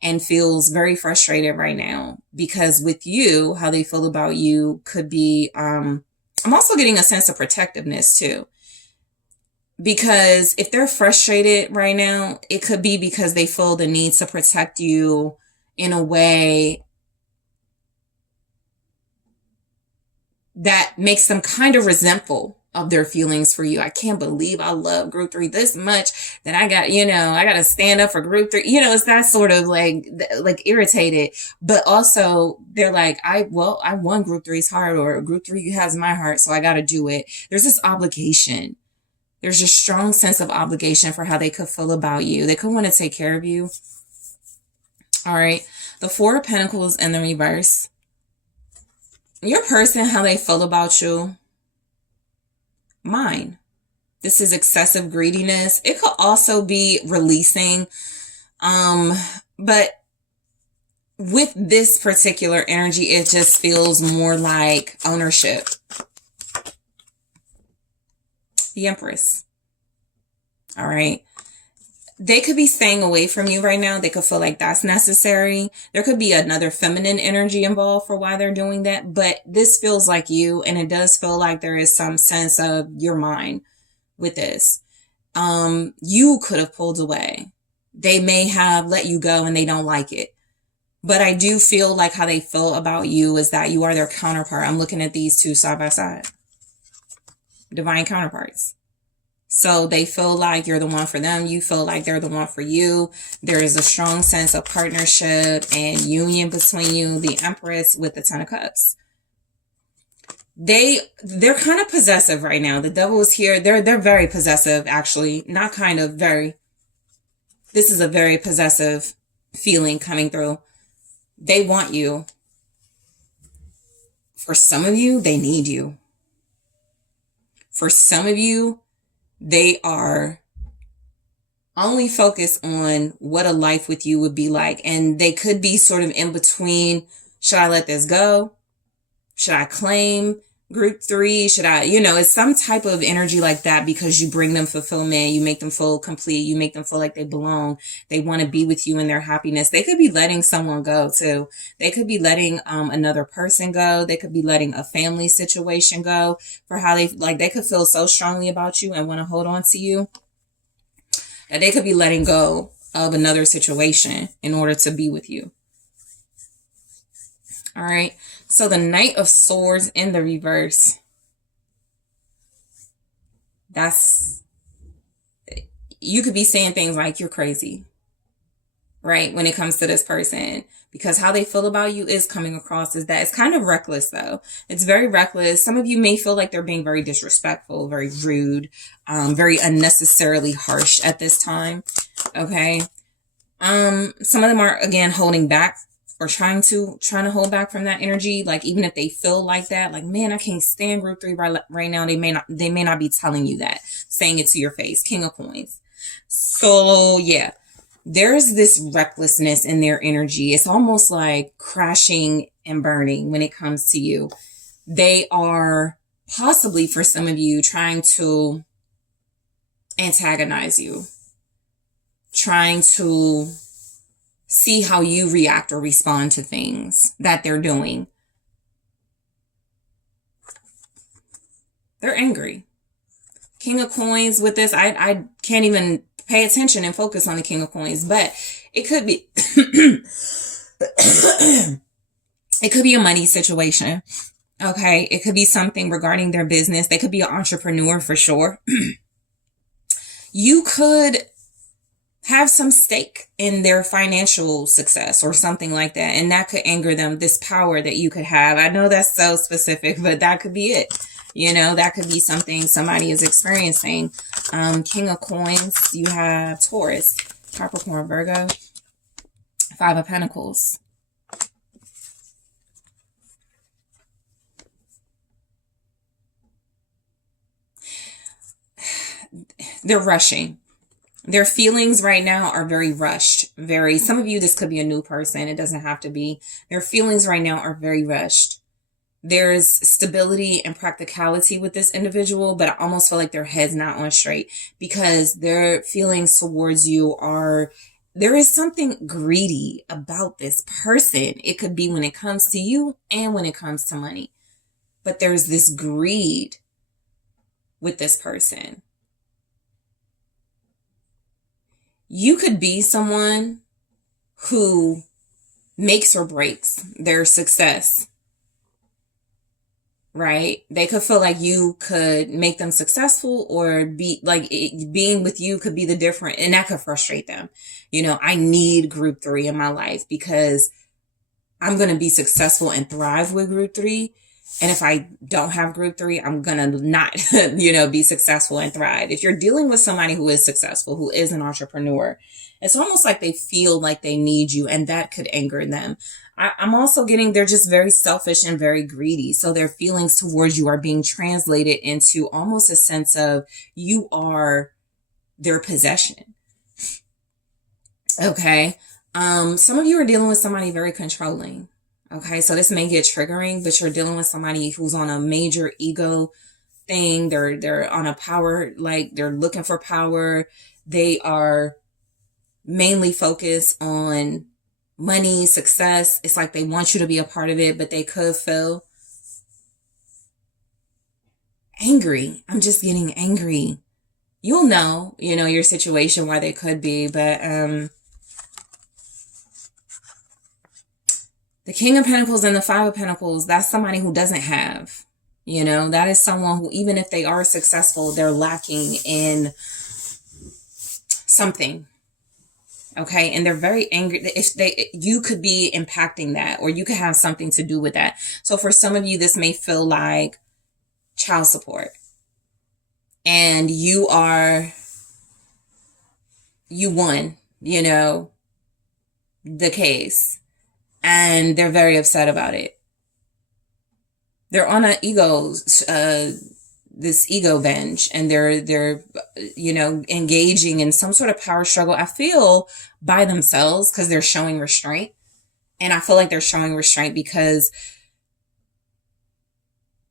and feels very frustrated right now because with you, how they feel about you could be, I'm also getting a sense of protectiveness too. Because if they're frustrated right now, it could be because they feel the need to protect you in a way that makes them kind of resentful of their feelings for you. I can't believe I love group 3 this much that I got to stand up for group 3. It's that sort of like irritated, but also they're like, I won group 3's heart, or group 3 has my heart, so I got to do it. There's this obligation. There's a strong sense of obligation for how they could feel about you. They could want to take care of you. All right. The Four of Pentacles in the reverse. Your person, how they feel about you. Mine. This is excessive greediness. It could also be releasing. But with this particular energy, it just feels more like ownership. The Empress. All right. They could be staying away from you right now. They could feel like that's necessary. There could be another feminine energy involved for why they're doing that. But this feels like you, and it does feel like there is some sense of your mind with this. You could have pulled away. They may have let you go and they don't like it. But I do feel like how they feel about you is that you are their counterpart. I'm looking at these two side by side. Divine counterparts. So they feel like you're the one for them. You feel like they're the one for you. There is a strong sense of partnership and union between you. The Empress with the Ten of Cups. they're kind of possessive right now. The devil is here. They're very possessive, actually. Not kind of, very. This is a very possessive feeling coming through. They want you. For some of you, they need you. For some of you, they are only focused on what a life with you would be like. And they could be sort of in between. Should I let this go? Should I claim group 3? Should I, it's some type of energy like that, because you bring them fulfillment. You make them feel complete. You make them feel like they belong. They want to be with you in their happiness. They could be letting someone go too. They could be letting another person go. They could be letting a family situation go for how they could feel so strongly about you and want to hold on to you. That they could be letting go of another situation in order to be with you. All right. So the Knight of Swords in the reverse. You could be saying things like you're crazy, right? When it comes to this person, because how they feel about you is coming across as that. It's kind of reckless though. It's very reckless. Some of you may feel like they're being very disrespectful, very rude, very unnecessarily harsh at this time. Okay. Some of them are, again, holding back or trying to hold back from that energy. Like, even if they feel like that, like, man, I can't stand group 3 right now. They may not be telling you that, saying it to your face. King of Coins. So yeah, there's this recklessness in their energy. It's almost like crashing and burning when it comes to you. They are possibly, for some of you, trying to antagonize you, trying to see how you react or respond to things that they're doing. They're angry. King of Coins with this, I can't even pay attention and focus on the King of Coins, but it could be it could be a money situation. Okay, it could be something regarding their business. They could be an entrepreneur for sure. You could have some stake in their financial success or something like that, and that could anger them. This power that you could have. I know that's so specific, but that could be it. That could be something somebody is experiencing. King of Coins, you have Taurus, Capricorn, Virgo, 5 of Pentacles. They're rushing. Their feelings right now are very rushed. Some of you, this could be a new person. It doesn't have to be. Their feelings right now are very rushed. There's stability and practicality with this individual, but I almost feel like their head's not on straight, because their feelings towards you there is something greedy about this person. It could be when it comes to you and when it comes to money, but there's this greed with this person. You could be someone who makes or breaks their success, right? They could feel like you could make them successful, or be like being with you could be the different, and that could frustrate them. I need group 3 in my life because I'm going to be successful and thrive with group 3. And if I don't have group 3, I'm going to not, be successful and thrive. If you're dealing with somebody who is successful, who is an entrepreneur, it's almost like they feel like they need you, and that could anger them. I'm also getting, they're just very selfish and very greedy. So their feelings towards you are being translated into almost a sense of you are their possession. Okay. Some of you are dealing with somebody very controlling. Okay, so this may get triggering, but you're dealing with somebody who's on a major ego thing. They're on a power, like they're looking for power. They are mainly focused on money, success. It's like they want you to be a part of it, but they could feel angry. I'm just getting angry. You'll know, your situation, why they could be, but the King of Pentacles and the 5 of Pentacles, that's somebody who doesn't have, that is someone who, even if they are successful, they're lacking in something. Okay. And they're very angry. You could be impacting that, or you could have something to do with that. So for some of you, this may feel like child support. And you won, the case. And they're very upset about it. They're on this ego binge, and they're engaging in some sort of power struggle. I feel by themselves, because they're showing restraint. And I feel like they're showing restraint because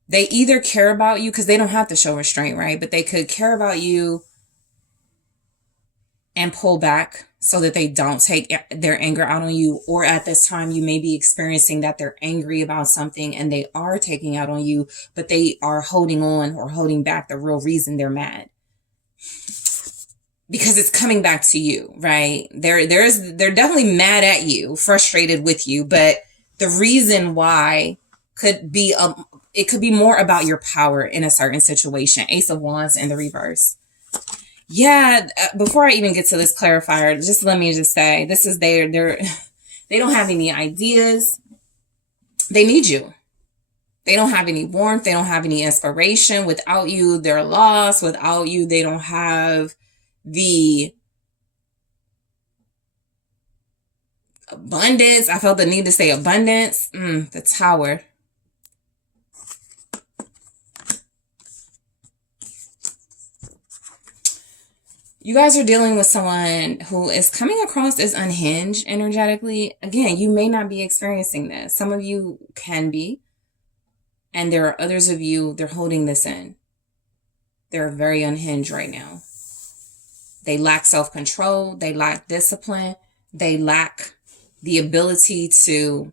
they either care about you, because they don't have to show restraint, right? But they could care about you and pull back so that they don't take their anger out on you. Or at this time, you may be experiencing that they're angry about something and they are taking out on you, but they are holding on or holding back the real reason they're mad. Because it's coming back to you, right? They're definitely mad at you, frustrated with you, but the reason why could be it could be more about your power in a certain situation. Ace of Wands in the reverse. Yeah, before I even get to this clarifier, just let me just say, this is they don't have any ideas. They need you. They don't have any warmth. They don't have any inspiration. Without you, they're lost. Without you, they don't have the abundance. I felt the need to say abundance. The Tower. You guys are dealing with someone who is coming across as unhinged energetically. Again, you may not be experiencing this. Some of you can be. And there are others of you, they're holding this in. They're very unhinged right now. They lack self-control. They lack discipline. They lack the ability to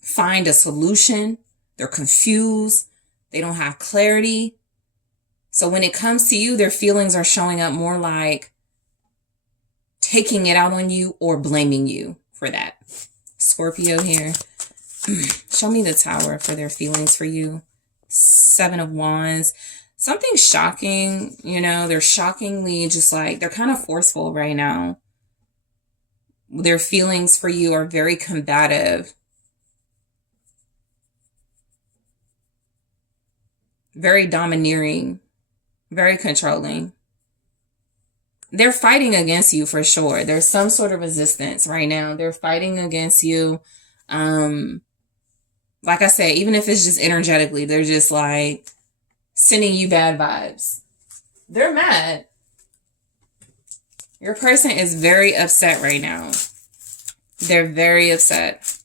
find a solution. They're confused. They don't have clarity. So when it comes to you, their feelings are showing up more like taking it out on you or blaming you for that. Scorpio here. Show me the Tower for their feelings for you. 7 of Wands. Something shocking, they're shockingly just like, they're kind of forceful right now. Their feelings for you are very combative. Very domineering. Very controlling. They're fighting against you for sure. There's some sort of resistance right now. They're fighting against you. Like I said, even if it's just energetically, they're just like sending you bad vibes. They're mad. Your person is very upset right now. They're very upset.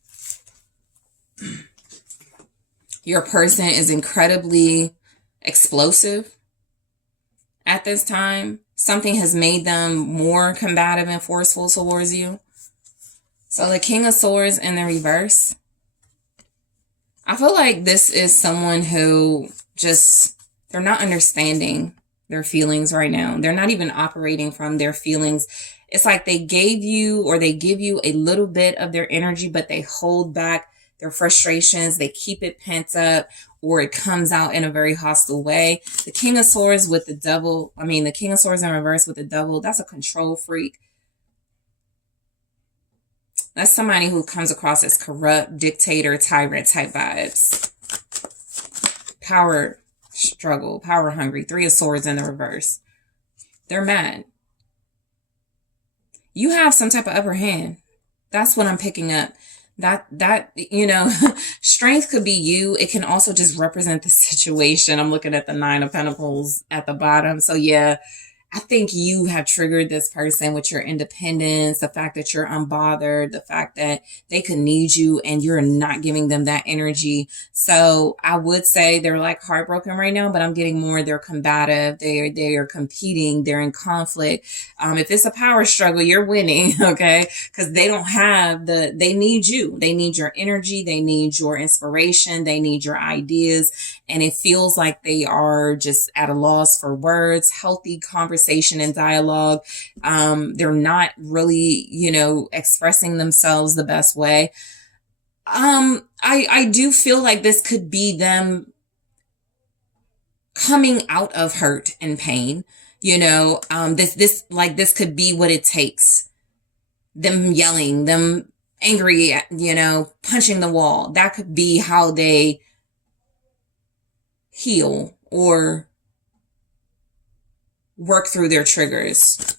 Your person is incredibly explosive. At this time, something has made them more combative and forceful towards you. So the King of Swords in the reverse. I feel like this is someone who they're not understanding their feelings right now. They're not even operating from their feelings. It's like they give you a little bit of their energy, but they hold back their frustrations. They keep it pent up, or it comes out in a very hostile way. The King of Swords with the Devil, the King of Swords in reverse with the Devil, that's a control freak. That's somebody who comes across as corrupt, dictator, tyrant type vibes. Power struggle, power hungry. 3 of Swords in the reverse. They're mad. You have some type of upper hand. That's what I'm picking up. That strength could be you. It can also just represent the situation. I'm looking at the 9 of Pentacles at the bottom. So yeah, I think you have triggered this person with your independence, the fact that you're unbothered, the fact that they could need you and you're not giving them that energy. So I would say they're like heartbroken right now, but I'm getting more they're combative, they are competing, they're in conflict. If it's a power struggle, you're winning, okay? Because they don't have they need you. They need your energy, they need your inspiration, they need your ideas. And it feels like they are just at a loss for words. Healthy conversation and dialogue. They're not really, expressing themselves the best way. I do feel like this could be them coming out of hurt and pain. This could be what it takes. Them yelling, them angry, punching the wall. That could be how they heal or work through their triggers.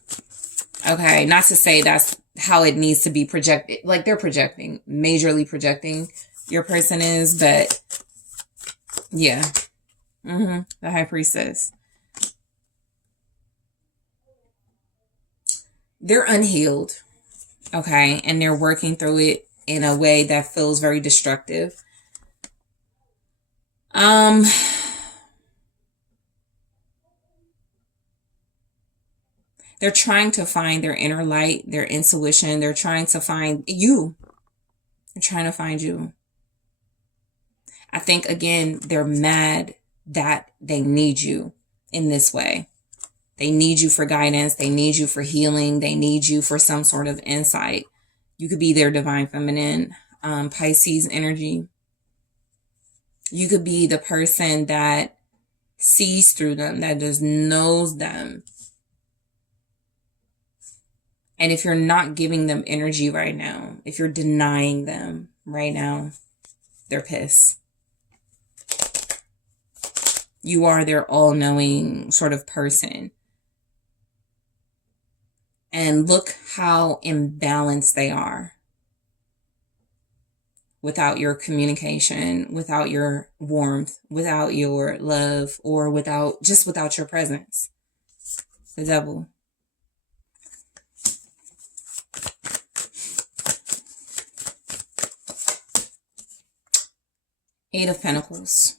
Okay, not to say that's how it needs to be projected. Like they're projecting, majorly projecting, your person is, but yeah. The High Priestess. They're unhealed. Okay, and they're working through it in a way that feels very destructive. They're trying to find their inner light, their intuition. They're trying to find you. They're trying to find you. I think, again, they're mad that they need you in this way. They need you for guidance. They need you for healing. They need you for some sort of insight. You could be their divine feminine, Pisces energy. You could be the person that sees through them, that just knows them. And if you're not giving them energy right now, if you're denying them right now, they're pissed. You are their all-knowing sort of person. And look how imbalanced they are. Without your communication, without your warmth, without your love, or without your presence. The Devil. Eight of Pentacles.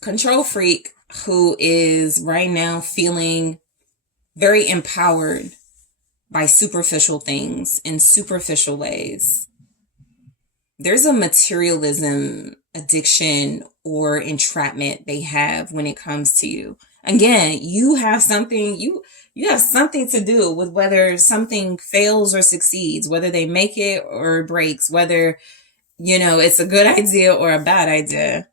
Control freak who is right now feeling very empowered by superficial things in superficial ways. There's a materialism addiction or entrapment they have when it comes to you. Again, you have something, you have something to do with whether something fails or succeeds, whether they make it or breaks, whether, it's a good idea or a bad idea.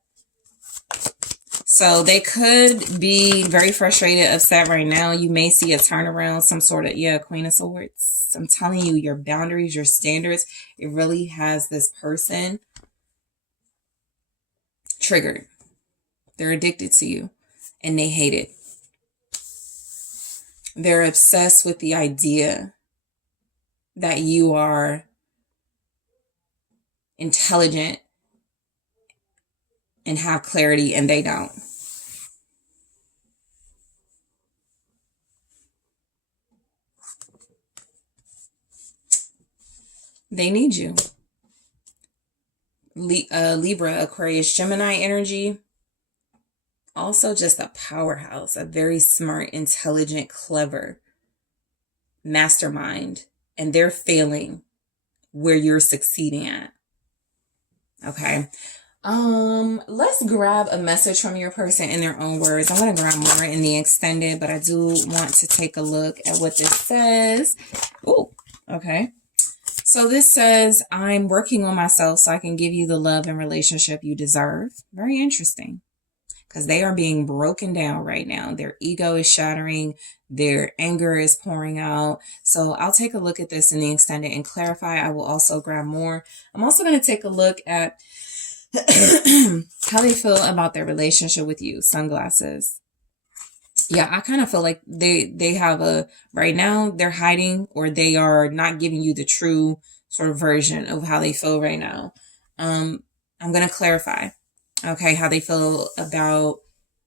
So they could be very frustrated, upset right now. You may see a turnaround, some sort of, Queen of Swords. I'm telling you, your boundaries, your standards, it really has this person triggered. They're addicted to you and they hate it. They're obsessed with the idea that you are intelligent and have clarity, and they don't. They need you. Libra, Aquarius, Gemini energy. Also just a powerhouse, a very smart, intelligent, clever mastermind. And they're failing where you're succeeding at. Okay. Let's grab a message from your person in their own words. I'm going to grab more in the extended, but I do want to take a look at what this says. Oh, okay. So this says, I'm working on myself so I can give you the love and relationship you deserve. Very interesting. Because they are being broken down right now. Their ego is shattering. Their anger is pouring out. So I'll take a look at this in the extended and clarify. I will also grab more. I'm also going to take a look at how they feel about their relationship with you. Sunglasses. Yeah, I kind of feel like they have right now they're hiding, or they are not giving you the true sort of version of how they feel right now. I'm going to clarify, okay, how they feel about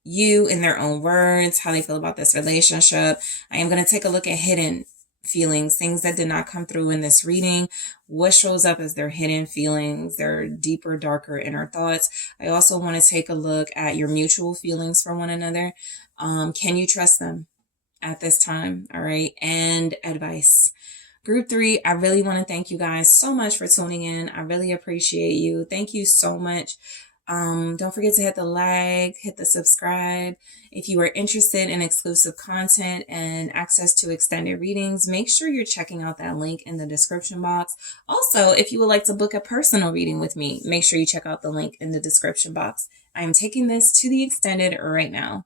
you in their own words, how they feel about this relationship. I am going to take a look at hidden feelings, things that did not come through in this reading. What shows up as their hidden feelings, their deeper, darker inner thoughts. I also want to take a look at your mutual feelings for one another. Can you trust them at this time? All right. And advice. Group 3, I really want to thank you guys so much for tuning in. I really appreciate you. Thank you so much Don't forget to hit the like, hit the subscribe. If you are interested in exclusive content and access to extended readings, make sure you're checking out that link in the description box. Also, if you would like to book a personal reading with me, make sure you check out the link in the description box. I am taking this to the extended right now.